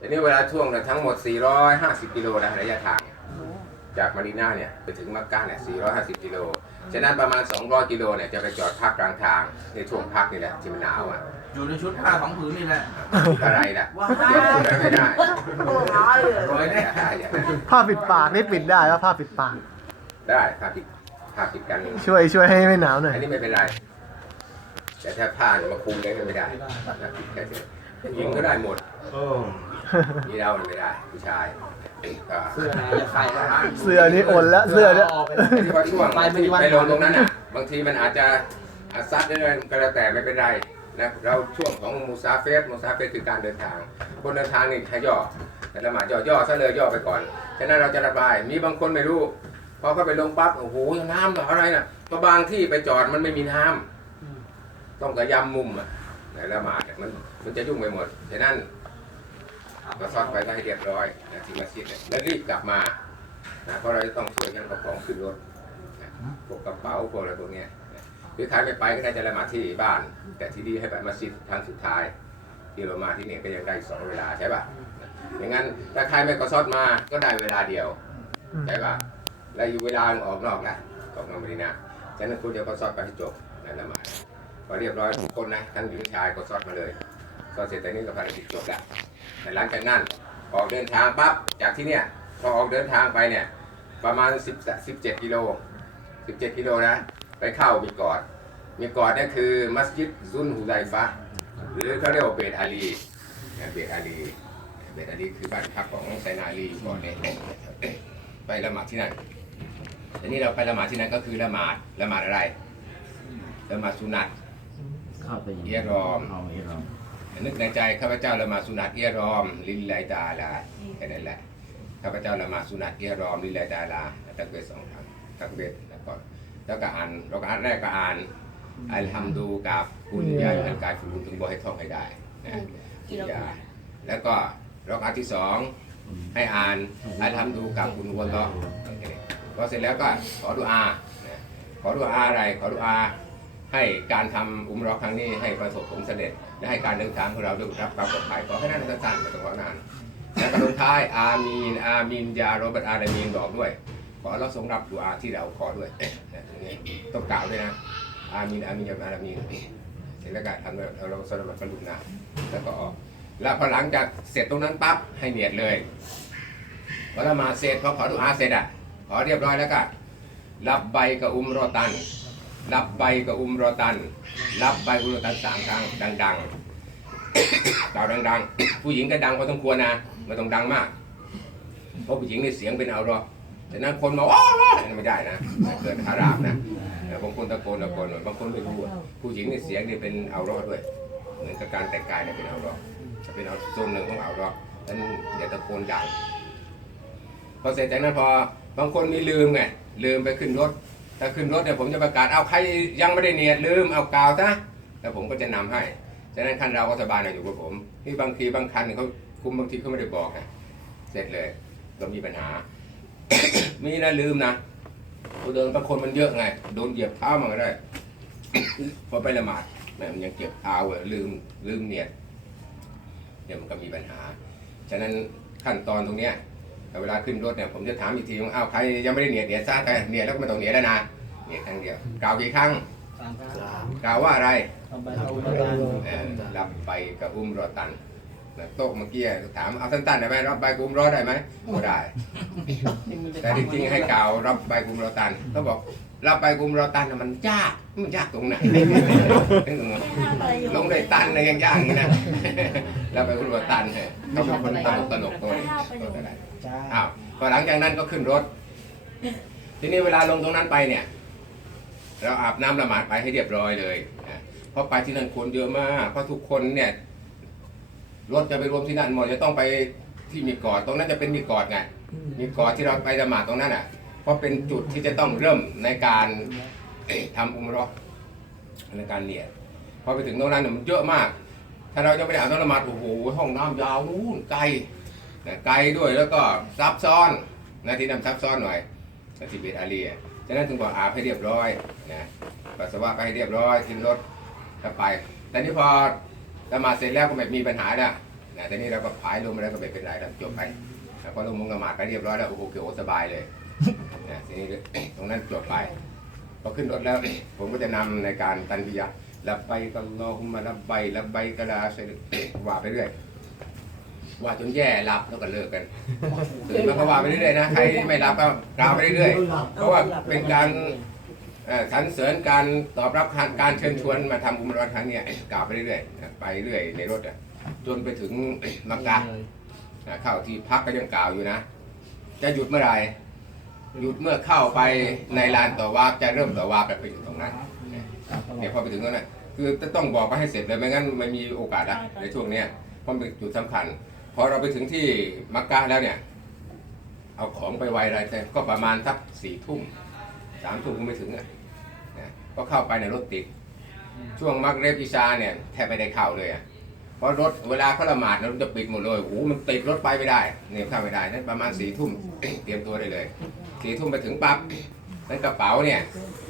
ทีนี้เวลาช่วงเนี่ยทั้งหมด 450 กิโลนะระยะทาง จากมารีนาเนี่ยไปถึงมักกะเนี่ย450 กิโล ฉะนั้นประมาณ 200 กิโลเนี่ยจะไปจอดพักกลางทางในช่วงพักนี่แหละที่มันหนาวอะอยู่ในชุดผ้าของผืนนี่แหละอะไรนะว้าเดี๋ยวพูดไม่ได้โอ้ยเนี่ยได้อย่างนั้นผ้าปิดปากนี่ปิดได้แล้วผ้าปิดปาก ได้ผ้าปิดผ้าปิดกัน ช่วยช่วยให้ไม่หนาวหน่อยอันนี้ไม่เป็นไร แต่ถ้าผ้าเนี่ยมาคุมเลยก็ไม่ได้ผ้าปิดแค่นี้หญิงก็ได้หมดนี่เราเนี่ยไม่ได้ผู้ชายก็เสื้อนะอย่าใส่นะเสื้อนี่อ่อนแล้วเสื้อเนี่ยออกไปที่ว่าช่วงไปไม่กี่วันไปลงตรงนั้นอะ บางทีมันอาจจะอาซัดได้เลยก็แล้วแต่ไม่เป็นไรนะเราช่วงของมูซาเฟสมูซาเฟสคือการเดินทาง คนเดินทางนี่ให้ย่อแต่ละหมาดย่อย่อซะเลยย่อไปก่อนฉะนั้นเราจะระบาย มีบางคนไม่รู้พอเขาไปลงปั๊บโอ้โหน้ำอะไรน่ะก็บางที่ไปจอดมันไม่มีน้ำต้องกระยำมุมอะในละหมาดเนี่ยมันมันจะยุ่งไปหมดฉะนั้น ก็ซอดไปให้เรียบร้อยนะที่มัสยิดเนี่ยแล้วรีบกลับมานะเพราะเราจะต้องช่วยกันประของขึ้นรถพวกกระเป๋าพวกอะไรพวกเนี้ยคือใครไม่ไปก็ได้จะละหมาดที่บ้าน แต่ที่ดีให้ไปมัสยิดครั้งสุดท้าย ที่เรามาที่นี่ก็ยังได้อีกสองเวลาใช่ป่ะอย่างนั้นถ้าใครไม่กระซอดมาก็ได้เวลาเดียวใช่ป่ะแล้วอยู่เวลาออกนอกละออกนอกมดีนะฉะนั้นคุณจะกระซอดไปให้จบในละหมาดพอเรียบร้อยทุกคนนะทั้งหญิงชายกระซอดมาเลย ซอดเสร็จแต่นี้ก็ภารกิจจบละแต่หลังจากนั้นออกเดินทางปั๊บจากที่เนี่ยพอออกเดินทางไปเนี่ยประมาณ10 17กิโล17กิโลนะไปเข้ามีกอดมีกอดนั่นคือมัสยิดซุนฮุไดฟะหรือเขาเรียกว่าเบตอาลีนะเบตอาลีเบตอาลีคือบ้านพักของไซนาอาลีก่อนเนี่ยไปละหมาดที่นั่นทีนี้เราไปละหมาดที่นั่นก็คือละหมาดละหมาดอะไรละหมาดสุนัตเข้าไปเอียรอม เอาเอียรอมนึกในใจข้าพเจ้าละหมาดสุนัตเอียรอม ลิลไลตาลาแค่นั้นแหละข้าพเจ้าละหมาดสุนัตเอียรอมลิลไลตาลาตักเบรสองครั้งตักเบรแล้วก็แล้วก็อ่านเราก็อ่านแรกก็อ่านอัลฮัมดูกับคุณยายอันกายคุณถึงบอกให้ท่องให้ได้นะยาแล้วก็เราอ่านที่สองให้อ่านอัลฮัมดูกับคุณวันล้อพอเสร็จแล้วก็ขอดุอานะขอดุอาอะไรขอดุอาให้การทำอุมเรอครั้งนี้ให้ประสบผลสำเร็จ และให้การเดินทางของเราด้วยรับความปลอดภัยขอให้นั่นสั้นๆม่ต้องขอนานและก็ลงท้ายอามีนอามีนยาโรบัตอาลามีนบอกด้วย ขอเราทรงรับดูอาที่เราขอด้วยตรงนี้ต้องกล่าวด้วยนะอามีนอามีนยาอาลามีนเสร็จแล้วก็ทำเราเราสลับกระลุกนะแล้วก็ออกแล้วพอหลังจากเสร็จตรงนั้นปั๊บให้เนียดเลยพอละหมาเสร็จพอขอดูอาเสร็จอะขอเรียบร้อยแล้วก็รับใบกับอุมรอตัน รับใบกับอุมรอตัน รับใบอุมรอตันสามครั้งดังๆกล่าวดัง ๆ ผู้หญิงก็ดังพอสมควรนะไม่ต้องดังมาก เพราะผู้หญิงในเสียงเป็นเอารอแต่นั้นคนมาว้ไม่ได้นะเกิดฮารามนะแต่บางคนตะโกนตะโกนบางคนไม่รู้อะผู้หญิงในเสียงนี่เป็นเอารอด้วย เหมือนกับการแต่งกายเนี่ยเป็นเอารอจะเป็นเอาโซนหนึ่งของเอารอนั้นอย่าตะโกนดังพอเสร็จจากนั้นพอบางคนมีลืมไงลืมไปขึ้นรถ ถ้าขึ้นรถเนี่ยผมจะประกาศเอาใครยังไม่ได้เนียดลืมเอากาวซะแล้วผมก็จะนำให้ฉะนั้นคันเราก็สบายหน่อยอยู่กับผมนี่บางทีบางคันเขาคุมบางทีเขาไม่ได้บอกไงเสร็จเลยก็มีปัญหา มีนะลืมนะตัวเดินบางคนมันเยอะไงโดนเหยียบเท้ามันก็ได้พอไปละหมาดแม่มันยังเจ็บเท้าเลยลืมลืมเนียดเดี๋ยวมันก็มีปัญหา ฉะนั้นขั้นตอนตรงเนี้ย เวลาขึ้นรถเนี่ยผมจะถามอีกทีว่าอ้าวใครยังไม่ได้เนียดเนียดซะใครเนียดแล้วก็ไม่ต้องเนียดแล้วนะเนียดครั้งเดียวกล่าวกี่ครั้งสามครั้งกล่าวว่าอะไรทำไปเอาไปเอาเออรับไปกับอุ้มรอตันนะโต๊ะเมื่อกี้ถามเอาสั้นๆได้ไหมรับใบกุมรอได้ไหมก็ได้ แต่จริงๆให้กล่าวรับใบกุมรอตันเขาบอกรับใบกุมรอตันน่ะมันยากมันยากตรงไหนลงได้ตันเลยยังยากอย่างนี้นะรับใบกุมรอตันเนี่ยเขาเป็นคนตลกตลกๆตัวนี้ ตัวอะไรจ้าอ้าวพอหลังจากนั้นก็ขึ้นรถ ทีนี้เวลาลงตรงนั้นไปเนี่ย เราอาบน้ำละหมาดไปให้เรียบร้อยเลยนะเพราะไปที่นั่นคนเยอะมากเพราะทุกคนเนี่ย รถจะไปรวมที่นั่นหมดจะต้องไปที่มีกอดตรงนั้นจะเป็นมีกอดไงมีกอดที่เราไปละหมาดตรงนั้นอะ เพราะเป็นจุดที่จะต้องเริ่มในการเอ่อทำอุมเรอในการเนียดพอไปถึงตรงนั้นเนี่ยมันเยอะมาก ถ้าเราจะไม่ได้อาบน้ำละหมาดโอ้โหห้องน้ำยาวนู่นไกลนะ ไกลด้วยแล้วก็ซับซ้อนนะที่นำซับซ้อนหน่อยนะที่เบตอาลีอะฉะนั้นถึงบอกอาบให้เรียบร้อยนะปัสสาวะไปให้เรียบร้อยขึ้นรถก็ไปแต่นี่พอละหมาดเสร็จแล้วก็ไม่มีปัญหาแล้วนะนะทีนี้เราก็ผายลงไปแล้วก็ไม่เป็นไรแล้วจบไปแล้วพอลงมุงกระหมาดไปเรียบร้อยแล้วโอ้โหเกี่ยวสบายเลยนะทีนี้ตรงนั้นจบไปพอขึ้นรถแล้วผมก็จะนำในการตันบิยะลับไปกัลลอฮุมมาลับไปลับไปกะลาเสด็จว่าไปเรื่อย ว่าจนแย่หลับแล้วก็เลิกกันตื่นมาก็ว่าไปเรื่อยๆนะใครไม่รับก็กล่าวไปเรื่อยๆ เพราะว่าเป็นการเอ่อสรรเสริญการตอบรับการเชิญชวนมาทำอุมรอครั้งเนี้ยกล่าวไปเรื่อยๆนะไปเรื่อยในรถอะจนไปถึงมักกะนะเข้าที่พักก็ยังกล่าวอยู่นะ จะหยุดเมื่อไหร่หยุดเมื่อเข้าไปในลานต่อวาบจะเริ่มต่อวาบไปถึงตรงนั้นเนี่ยพอไปถึงตรงนั้นคือจะต้องบอกไปให้เสร็จเลยไม่งั้นไม่มีโอกาสละในช่วงเนี้ยเพราะมันเป็นจุดสำคัญ พอเราไปถึงที่มักกะแล้วเนี่ย เอาของไปไว้อะไรแต่ก็ประมาณสักสี่ทุ่มสามทุ่มก็ไม่ถึงอะนะก็เข้าไปในรถติด ช่วงมักเรบอิชาเนี่ยแทบไม่ได้เข้าเลยอะเพราะรถเวลาเขาละหมาดรถจะปิดหมดเลยโอ้โหมันติดรถไปไม่ได้เนี่ยเข้าไม่ได้นั่นประมาณสี่ทุ่มเตรียมตัวได้เลยสี่ทุ่มไปถึงปั๊บนั่นกระเป๋าเนี่ย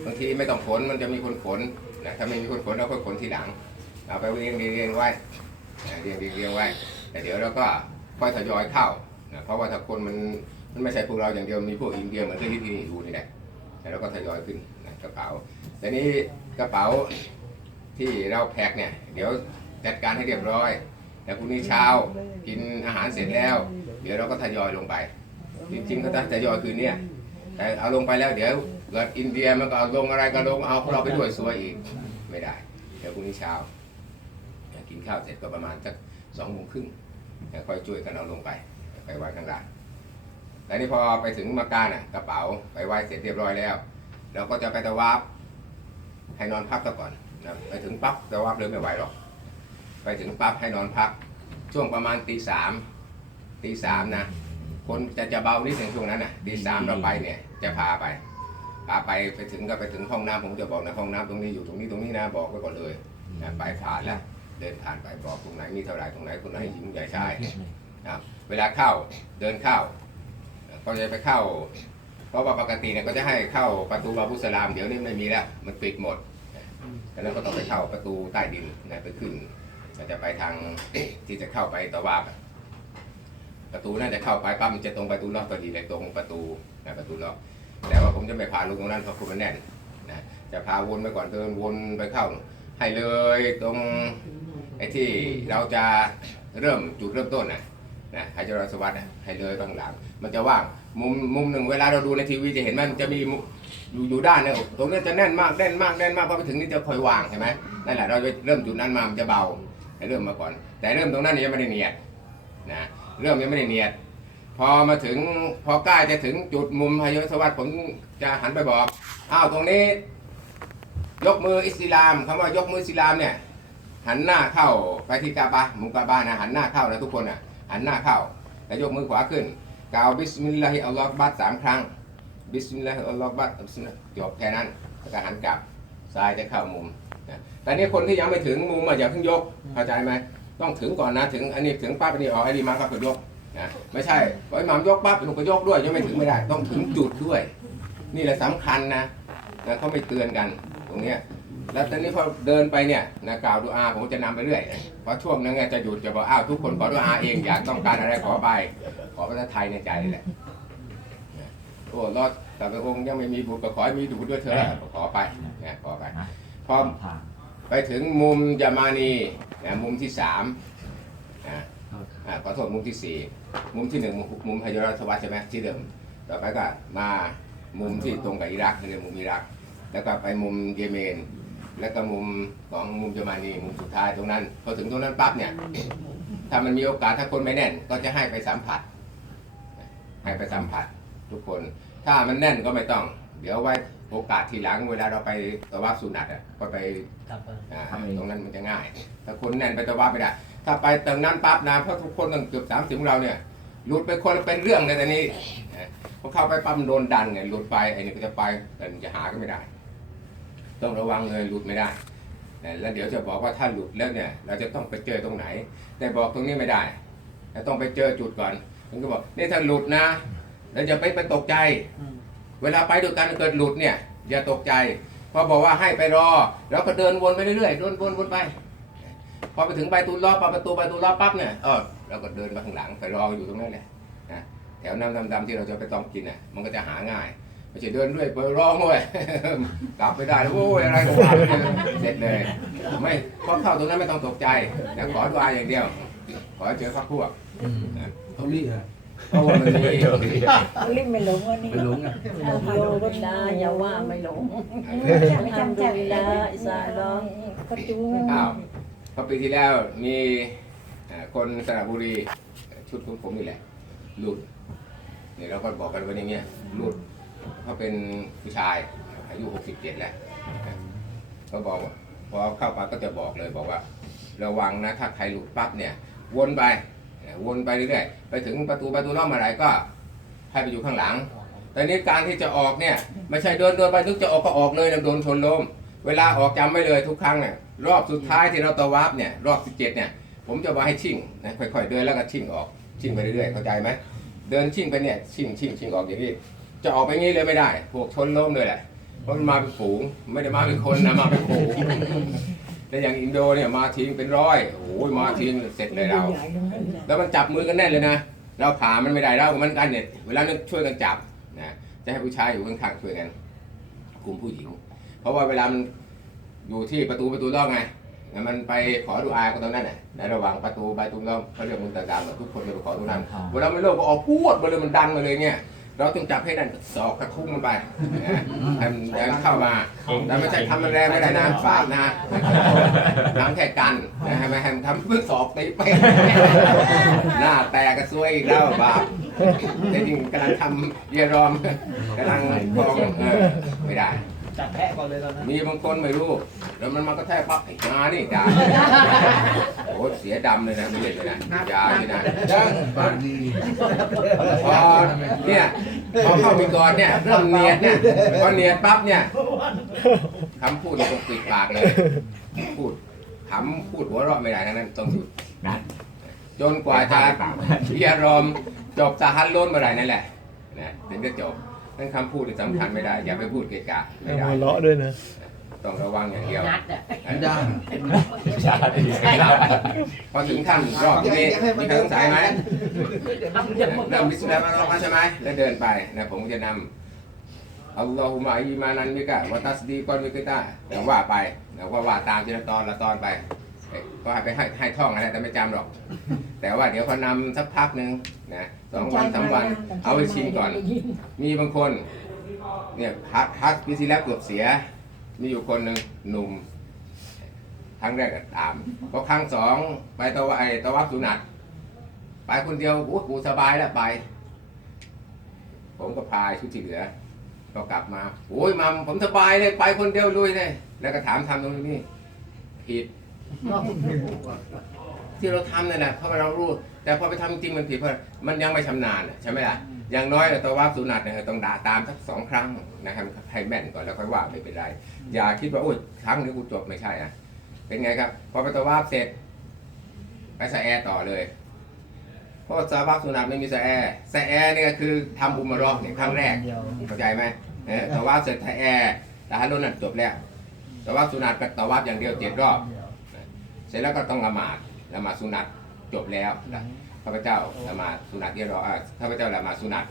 บางทีไม่ต้องขนมันจะมีคนขนนะถ้าไม่มีคนขนเราก็ขนทีหลัง เอาไปเรียงเรียงไว้เรียงเรียงไว้ แต่เดี๋ยวเราก็ค่อยทยอยเข้านะเพราะว่าถ้าคนมันมันไม่ใช่พวกเราอย่างเดียวมีพวกอินเดียเหมือนที่ที่อยู่นี่แหละแล้วเราก็ทยอยขึ้นนะกระเป๋าแต่นี้กระเป๋าที่เราแพ็คเนี่ยเดี๋ยวจัดการให้เรียบร้อย แต่พรุ่งนี้เช้ากินอาหารเสร็จแล้ว เดี๋ยวเราก็ทยอยลงไป จริงๆก็จะทยอยคืนเนี้ยแต่เอาลงไปแล้วเดี๋ยวเกิดอินเดียมันก็เอาลงอะไรก็ลงเอาพวกเราไปด้วยซวยอีกไม่ได้ เดี๋ยวพรุ่งนี้เช้ากินข้าวเสร็จก็ประมาณสัก สองโมงครึ่งค่อยช่วยกันเอาลงไปไปไว้ข้างล่างแล้วนี่พอไปถึงมักกะน่ะกระเป๋าไปไหว้เสร็จเรียบร้อยแล้ว เราก็จะไปตะวาบให้นอนพักซะก่อนนะไปถึงปั๊บตะวาบเลยไม่ไหวหรอก ไปถึงปั๊บให้นอนพัก ช่วงประมาณตีสามตีสามนะคนจะจะเบานิดหนึ่งช่วงนั้นน่ะตีสามเราไปเนี่ยจะพาไปพาไปไปถึงก็ไปถึงห้องน้ำผมจะบอกนะห้องน้ำตรงนี้อยู่ตรงนี้ตรงนี้นะบอกไว้ก่อนเลยนะไปผ่านแล้ว เดินผ่านไปบอกตรงไหนมีเท่าไหร่ตรงไหนคนไหนหญิงใหญ่ชายครับเวลาเข้าเดินเข้าก็จะไปเข้า เพราะว่าปกติเนี่ยก็จะให้เข้าประตูบาบุสลามเดี๋ยวนี้ไม่มีแล้วมันปิดหมดดังนั้นก็ต้องไปเข้าประตูใต้ดินนะไปขึ้นจะไปทางที่จะเข้าไปตะวาบประตูน่าจะเข้าไปปั๊บมันจะตรงประตูล็อกพอดีเลยตรงประตูนะประตูล็อกแต่ว่าผมจะไม่พาลงตรงนั้นเพราะคุณมันแน่นนะจะพาวนไปก่อนเดินวนไปเข้า ให้เลยตรง ไอ้ที่เราจะเริ่มจุดเริ่มต้นนะนะไฮจรสวัสดิ์อะให้เลยข้างหลัง มันจะว่างมุมมุมหนึ่งเวลาเราดูในทีวีจะเห็นมันจะมีมุมอยู่อยู่ด้านเนี่ยตรงนี้จะแน่นมากแน่นมากแน่นมากพอไปถึงนี่จะค่อยว่างใช่ไหมนั่นแหละเราจะเริ่มจุดนั้นมามันจะเบาให้เริ่มมาก่อน แต่เริ่มตรงนั้นยังไม่ได้เนียดนะเริ่มยังไม่ได้เนียด พอมาถึงพอใกล้จะถึงจุดมุมไฮจรสวัสดิ์ผมจะหันไปบอกอ้าวตรงนี้ ยกมืออิสลามคำว่ายกมืออิสลามเนี่ย หันหน้าเข้าไปที่กาบะมุกาบะนะหันหน้าเข้านะทุกคนอะหันหน้าเข้าแล้วยกมือขวาขึ้นกล่าวบิสมิลลาฮิอัลลอฮฺบัดสามครั้งบิสมิลลาฮิอัลลอฮฺบัสจบแค่นั้นแล้วก็หันกลับซ้ายจะเข้ามุมนะแต่นี่คนที่ยังไม่ถึงมุมอะอย่าเพิ่งยกเข้าใจไหมต้องถึงก่อนนะถึงอันนี้ถึงปั๊บอันนี้ออกไอ้ดีมาก็กดยกนะไม่ใช่ไอ้มามยกปั๊บหนูก็ยกด้วยยังไม่ถึงไม่ได้ ต้องถึงจุดด้วย นี่แหละสำคัญนะนะเขาไม่เตือนกันตรงเนี้ย แล้วตอนนี้พอเดินไปเนี่ยนะกล่าวดูอาผมจะนำไปเรื่อยเพราะช่วงนั้นไงจะหยุดจะบอกอ้าวทุกคนขอดูอาเองอยากต้องการอะไรขอไปขอพระไทยในใจแหละโอ้รอดแต่พระองค์ยังไม่มีบุตรก็ขอให้มีบุตรด้วยเถอะขอไปนะขอไปพอไปถึงมุมยามานีนะมุมที่สามนะขอโทษมุมที่สี่มุมที่หนึ่งมุมมุมฮายรัทวัฒใช่ไหมที่เดิมต่อไปก็มามุมที่ตรงกับอิรักเรียมุมอิรัก แล้วก็ไปมุมเยเมน แล้วก็มุมของมุมเยอรมนีมุมสุดท้ายตรงนั้น พอถึงตรงนั้นปั๊บเนี่ย ถ้ามันมีโอกาสถ้าคนไม่แน่น ก็จะให้ไปสัมผัส ให้ไปสัมผัสทุกคน ถ้ามันแน่นก็ไม่ต้อง เดี๋ยวไว้โอกาสทีหลังเวลาเราไปตะวับสุนัตอะก็ไปอ่าตรงนั้นมันจะง่าย ถ้าคนแน่นไปตะวับไม่ได้ ถ้าไปตรงนั้นปั๊บนะเพราะทุกคนตั้งเกือบสามสิบของเราเนี่ยหลุดไปคนละเป็นเรื่องเลยแต่นี้นะพอเข้าไปปั๊บมันโดนดันไงหลุดไปไอ้นี่ก็จะไปแต่มันจะหาก็ไม่ได้ ต้องระวังเลยหลุดไม่ได้แล้วเดี๋ยวจะบอกว่าถ้าหลุดแล้วเนี่ย เราจะต้องไปเจอตรงไหน แต่บอกตรงนี้ไม่ได้เราต้องไปเจอจุดก่อนผมก็บอกนี่ถ้าหลุดนะแล้วจะไปไปตกใจ เวลาไปด้วยกันเกิดหลุดเนี่ย อย่าตกใจพอบอกว่าให้ไปรอ แล้วก็เดินวนไปเรื่อยๆเดินวนวนไป พอไปถึงใบตูล้อปประตูใบตูล้อปั๊บเนี่ยเออล้วก็เดินมาข้างหลังไปรออยู่ตรงนั้นแหละนะแถวน้ำดำๆที่เราจะไปต้องกินอะมันก็จะหาง่าย ไม่ใช่เดินด้วยเปิดร้องด้วยกลับไม่ได้แล้วโอ้ยอะไรก็ว่าไปเสร็จเลยไม่พอเข้าตรงนั้นไม่ต้องตกใจนะขอดวายอย่างเดียว ขอให้เจอพักพวกเขาลี่อะเพราะว่ามันมีรีบไม่หลงวันนี้ไปหลงอะโยบดาอย่าว่าไม่หลงไม่จำใจลาอิสาลอก็จูอ้าวพอปีที่แล้วมีอ่าคนสระบุรีชุดของผมนี่แหละหลุดนี่เราก็บอกกันว่าอย่างเงี้ยหลุด เขาเป็นผู้ชายอายุ67แล้วก็บอกว่าพอเข้าไปก็จะบอกเลยบอกว่า ระวังนะถ้าใครหลุดปั๊บเนี่ย วนไปวนไปเรื่อยๆไปถึงประตูประตูนอกมื่อไหร่ก็ ให้ไปอยู่ข้างหลัง แต่นี้การที่จะออกเนี่ยไม่ใช่เดินเดินไปนึกจะออกก็ออกเลยนะโดนชนล้มเวลาออกจำไว้เลยทุกครั้งเนี่ยรอบสุดท้ายที่เราตะวับเนี่ยรอบ17เนี่ย ผมจะมาให้ชิ่งนะค่อยๆเดินแล้วก็ชิ่งออกชิ่งไปเรื่อยๆเข้าใจไหมเดินชิ่งไปเนี่ยชิ่งชิ่งชิ่งออกอย่างนี้ จะออกไปงี้เลยไม่ได้พวกชนล้มเลยแหละเพราะมันมาเป็นฝูงไม่ได้มาเป็นคนนะมาเป็นฝูงแต่อย่างอินโดเนี่ยมาทิ้งเป็นร้อยโอ้ยมาทิ้งเสร็จเลยเรา แล้วมันจับมือกันแน่นเลยนะเราผ่ามันไม่ได้เรากับมันกันเนี่ยเวลานั้นช่วยกันจับนะจะให้ผู้ชายอยู่ข้างๆช่วยกันกลุ่มผู้หญิง เพราะว่าเวลามันอยู่ที่ประตูประตูล่องไงมันไปขอดูอาก็ตรงนั้นน่ะในระหว่างประตูประตูล่องเขาเรียกมุนตะการทุกคนไปขอดูนั้นเวลาไม่โลภก็ออกพูดมาเลยมันดันมาเลยเนี่ย เราต้องจับให้ดันสอกกระทุ้งมันไปนะให้มันให้มันเข้ามาแต่ไม่ใช่ทำมันแรงไม่ได้นะบาปนะทำแค่กันนะให้ไม่ให้มันทำเพื่อสอกตีไปหน้าแตกกระซวยอีกแล้วบาปแต่จริงกำลังทำเยรอมกำลังกองเออไม่ได้ จับแพะก่อนเลยตอนนั้นมีบางคนไม่รู้ แล้วมันมากระแทกปั๊บไอ้งานี่ด่าโอ้เสียดำเลยนะไม่เล่นเลยนะอยาเลยนะยังปากดีพอเนี่ยพอเข้าไปก่อนเนี่ยเริ่มเนียดเนี่ยพอเนียดปั๊บเนี่ยคำพูดต้องปิดปากเลย พูดขำพูดหัวเราะไม่ได้ทั้งนั้นต้องหยุดจนกว่าจะเรียรอมจบสาหัสล้นเมื่อไหร่นั่นแหละนะถึงจะจบ นั่นคำพูดที่สำคัญไม่ได้ อย่าไปพูดเกะกะไม่เอาได้หัวเราะด้วยนะ ต้องระวังอย่างเดียวนัดอะไม่ได้พอถึงขั้นรอบนี้มีใครสงสัยไหมทำจะหมดเริ่มบิสมิลลาห์มาลองใช่ไหมแล้วเดินไปนะผมจะนำอัลลอฮุมะอีมานันมิกะวะตัสดีกอนมิกะตาแต่ว่าไปแต่ว่าว่าตามทีละตอนละตอนไปเอ้ยก็ให้ไปให้ให้ท่องอะไรแต่ไม่จำหรอก แต่ว่าเดี๋ยวพอนำสักพักหนึ่งนะสองวันสามวัน เอาไปชิมก่อน มีบางคน เนี่ยฮักฮักปีที่แล้วเกือบเสีย มีอยู่คนหนึ่งหนุ่มครั้งแรกก็ตามพอครั้งสองไปตะวันไอตะวับสุนัตไปคนเดียวโอ้กูสบายแล้วไป ผมก็พายชุดที่เหลือก็กลับมาโอ้ยมัมผมสบายเลยไปคนเดียวลุยเลย แล้วก็ถามทำตรงนี้ผิด ที่เราทำนั่นแหละเพราะว่าเรารู้ แต่พอไปทำจริงมันผิดเพราะมันยังไม่ชำนาญน่ะใช่ไหมล่ะอย่างน้อยตะวับสุนัตเนี่ยต้องด่าตามสักสองครั้งนะครับให้แม่นก่อนแล้วค่อยว่าไม่เป็นไร อย่าคิดว่าโอ้ยครั้งนี้กูจบไม่ใช่นะเป็นไงครับ พอไปตะวาบเสร็จ ไปสะแอร์ต่อเลยเพราะซาบับสุนัตไม่มีสะแอร์สะแอร์เนี่ยคือทำอุมารอกเนี่ยครั้งแรกเข้าใจไหมเออตะวาบเสร็จสะแอร์แต่ฮันโดนนั่นจบแล้วตะวาบสุนัตกับตะวาบอย่างเดียวเจ็ดรอบ เสร็จแล้วก็ต้องละหมาด ละหมาดสุนัตจบแล้วนะข้าพเจ้าละหมาดสุนัตที่รออ่าข้าพเจ้าละหมาดสุนัต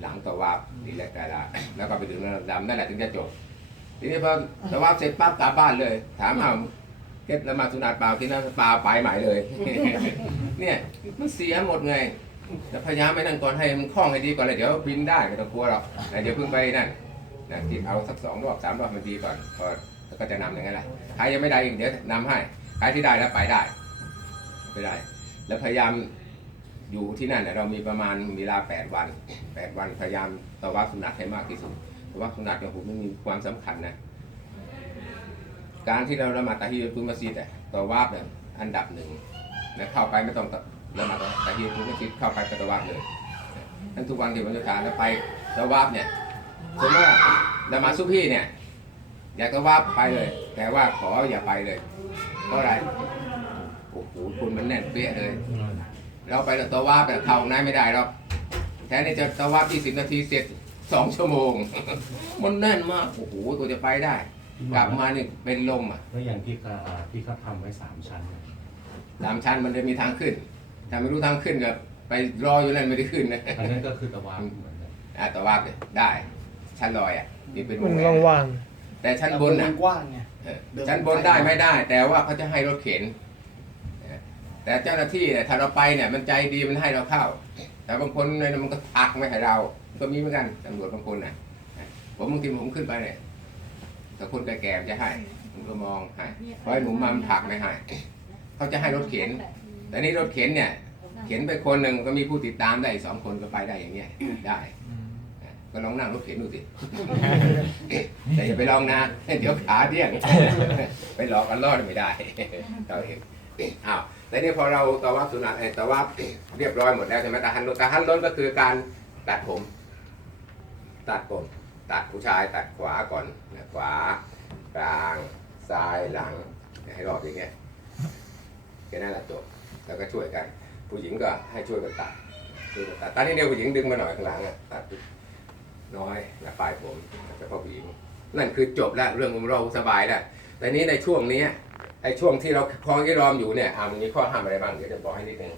หลังตะวาบดีแล้วแต่ละแล้วก็ไปถึงระดับนั่นแหละถึงจะจบ ทีนี้พอตะวาบเสร็จปั๊บกลับบ้านเลย ถามเอาเก็บแล้วมาสุนัตเปล่าที่นั่นปลาไปใหม่เลย เนี่ยมันเสียหมดไงแต่พยายามไม่นั่นก่อนให้มันคล่องให้ดีก่อนเลยเดี๋ยวบินได้ไม่ต้องกลัวหรอกแต่เดี๋ยวเพิ่งไปนั่นนะจิตเอาสักสองรอบสามรอบมันดีก่อนพอแล้วก็จะนำอย่างนั้นแหละใครยังไม่ได้อีกเดี๋ยวนำให้ใครที่ได้แล้วไปได้ ไปได้ แล้วพยายามอยู่ที่นั่นเนี่ยเรามีประมาณเวลาแปดวันแปดวันพยายามตะวับสุนัตให้มากที่สุดตะวับสุนัตเนี่ยผมมันมีความสำคัญนะ การที่เราละหมาดตะฮียตุลมัสยิดอะตัววาบเนี่ยอันดับหนึ่งนะเข้าไปไม่ต้องละหมาดตะฮียตุลมัสยิดเข้าไปก็ตัววาบเลยนั่นทุกวันที่ผมจะทานแล้วไปตัววาบเนี่ยสมมติว่าละหมาดซุบฮีเนี่ยอยากตัววาบไปเลย แต่ว่าขออย่าไปเลยเพราะอะไร อ้โหคุณมันแน่นเปี้ยเลย เราไปตัววาบแบบเข้าในไม่ได้หรอกแทนที่จะตัววาบที่สิบนาทีเสร็จสองชั่วโมง มันแน่นมากโอ้โหกว่าจะไปได้ กลับมานี่เป็นลมอะก็อย่างที่เขาอ่าที่เขาทำไว้สามชั้นน่ะสามชั้นมันจะมีทางขึ้นถ้าไม่รู้ทางขึ้นก็ไปรออยู่นั่นไม่ได้ขึ้นนะอันนั้นก็คือตะวันเหมือนกันอะแต่ว่าได้ชั้นลอยอะนี่เป็นวมันงแหวนว่างแต่ชั้นบนน่ะ กว้างไงเออชั้นบนได้ไม่ได้ แต่ว่าเขาจะให้รถเข็นเออ แต่เจ้าหน้าที่เนี่ยถ้าเราไปเนี่ยมันใจดีมันให้เราเข้า แต่บางคนเนี่ยมันก็พักไม่ให้เรา ก็มีเหมือนกันตำรวจบางคนน่ะผมบางทีผมขึ้นไปเนี่ยถ้าคนแก่ๆมันจะให้ผมก็มองให้เพราะไอ้หนุ่มมามันผลักไม่ให้เขาจะให้รถเข็น แต่นี่รถเข็นเนี่ย เข็นไปคนหนึ่งก็มีผู้ติดตามได้อีกสองคนก็ไปได้อย่างเงี้ยได้นะก็ลองนั่งรถเข็นดูสิ แต่อย่าไปลองนะ เดี๋ยวขาเดี้ยง ไปหลอกกันรอดไม่ได้เราเอง อ้าวแต่นี่พอเราตะวับสุนัขไอ้ตะวับเรียบร้อยหมดแล้วใช่ไหมตาหันล้นตาหันล้นก็คือการตัดผม ตัดผม ตัดผู้ชายตัดขวาก่อนนะขวากลางซ้ายหลังให้รอบอย่างเงี้ยแค่นั้นแหละจบแล้วก็ช่วยกัน ผู้หญิงก็ให้ช่วยกันตัดช่วยกันตัดตัดนี่เดียวผู้หญิงดึงมาหน่อยข้างหลังอะตัดน้อยนะปลายผมเฉพาะผู้หญิงนั่นคือจบแล้วเรื่องของเราสบายแล้วแต่นี้ในช่วงนี้ ไอ้ช่วงที่เราคลองยีรอมอยู่เนี่ยอ่ามันมีข้อห้ามอะไรบ้างเดี๋ยวจะบอกให้นิดนึง